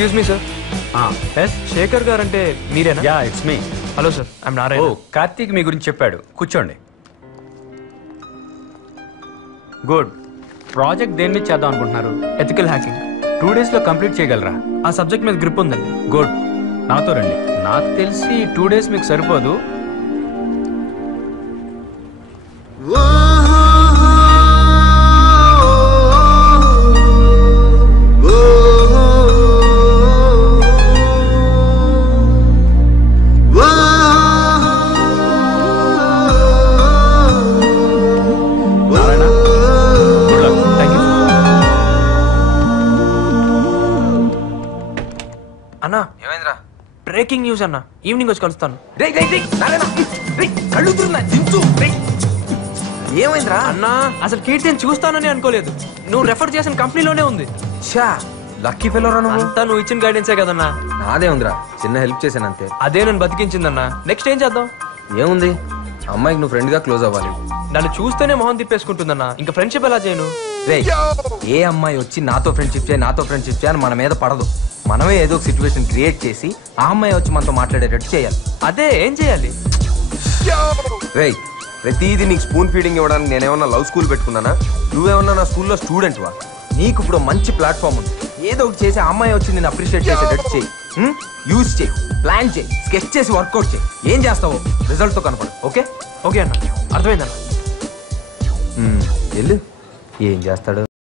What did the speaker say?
Excuse me sir. S Shekhar గారు అంటే మీరేనా? Ya it's me. Hello sir, I'm Narayana. Oh Karthik మీ గురించి చెప్పాడు, కూర్చోండి. గుడ్. ప్రాజెక్ట్ దేని మీద చేద్దాం అనుకుంటున్నారు? Ethical hacking. 2 days లో కంప్లీట్ చేయగలరా? ఆ సబ్జెక్ట్ మీద గ్రిప్ ఉందండి. గుడ్, నాతో రండి. నాకు తెలిసి 2 days మీకు సరిపోదు. అన్నా ఏమైందిరా? బ్రేకింగ్ న్యూస్ అన్న, ఈవినింగ్ వచ్చి కలుస్తాను. ఏమైందిరా అన్నా? అసలు కీర్తిని చూస్తానని అనుకోలేదు. నువ్వు రెఫర్ చేసిన కంపెనీలోనే ఉంది. షా లక్కీ ఫెలో రా నువ్వు. అంతా నువ్వు ఇచ్చిన గైడెన్సే కదన్నా. నాదే ఉందిరా, చిన్న హెల్ప్ చేశాను అంతే. అదే నన్ను బతికించిందన్నా. నెక్స్ట్ ఏం చేద్దాం? ఏముంది, అమ్మాయికి నువ్వు ఫ్రెండ్ గా క్లోజ్ అవ్వాలి. నన్ను చూస్తేనే మొహం తిప్పేసుకుంటుందన్నా. ఇంకా ఫ్రెండ్షిప్ ఎలా చేయను? రే, ఏ అమ్మాయి వచ్చి నాతో ఫ్రెండ్షిప్ చేయి అని మన మీద పడదు. మనమే ఏదో ఒక సిచ్యువేషన్ క్రియేట్ చేసి ఆ అమ్మాయి వచ్చి మనతో మాట్లాడేటట్టు చేయాలి. అదే ఏం చేయాలి? రేయ్, ప్రతిదీ నీకు స్పూన్ ఫీడింగ్ ఇవ్వడానికి నేనేమన్నా లవ్ స్కూల్ పెట్టుకున్నానా? నువ్వేమన్నా నా స్కూల్లో స్టూడెంట్ వా? నీకు ఇప్పుడు మంచి ప్లాట్ఫామ్ ఉంది. ఏదో ఒకటి చేసి ఆ అమ్మాయి వచ్చి నేను అప్రిషియేట్ చేసేటట్టు చేయి. యూజ్ చేయి, ప్లాన్ చేయి, స్కెచ్ చేసి వర్కౌట్ చేయి. ఏం చేస్తావో రిజల్ట్ తో కనపడు. ఓకే ఓకే అన్న, అర్థమైందన్న. వెళ్ళు. ఏం చేస్తాడు?